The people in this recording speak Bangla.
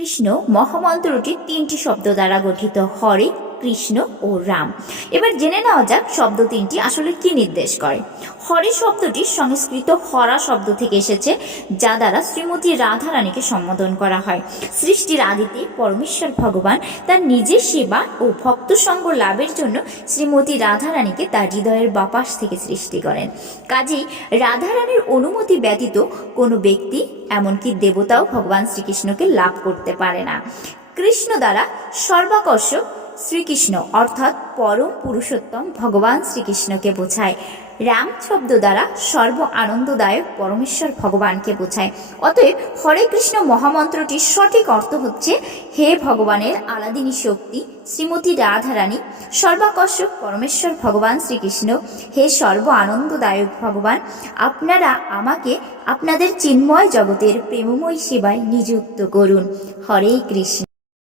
কৃষ্ণ মহামন্ত্রটি তিনটি শব্দ দ্বারা গঠিত, হরে, কৃষ্ণ ও রাম। এবার জেনে নেওয়া যাক শব্দ তিনটি আসলে কি নির্দেশ করে। হরে শব্দটি সংস্কৃত হরা শব্দ থেকে এসেছে, যা দ্বারা শ্রীমতী রাধারানীকে সম্বোধন করা হয়। সৃষ্টির আদিতে পরমেশ্বর ভগবান তার নিজের সেবা ও ভক্ত সঙ্গ লাভের জন্য শ্রীমতী রাধারানীকে তার হৃদয়ের বাপাস থেকে সৃষ্টি করেন। কাজেই রাধারানীর অনুমতি ব্যতীত কোনো ব্যক্তি, এমনকি দেবতাও ভগবান শ্রীকৃষ্ণকে লাভ করতে পারে না। কৃষ্ণ দ্বারা সর্বাকর্ষক শ্রীকৃষ্ণ অর্থাৎ পরম পুরুষোত্তম ভগবান শ্রীকৃষ্ণকে বোঝায়। রাম শব্দ দ্বারা সর্ব আনন্দদায়ক পরমেশ্বর ভগবানকে বোঝায়। অতএব হরে কৃষ্ণ মহামন্ত্রটির সঠিক অর্থ হচ্ছে, হে ভগবানের আলাদিনী শক্তি শ্রীমতী রাধারানী, সর্বাকর্ষক পরমেশ্বর ভগবান শ্রীকৃষ্ণ, হে সর্ব আনন্দদায়ক ভগবান, আপনারা আমাকে আপনাদের চিন্ময় জগতের প্রেমময় সেবায় নিযুক্ত করুন। হরে কৃষ্ণ।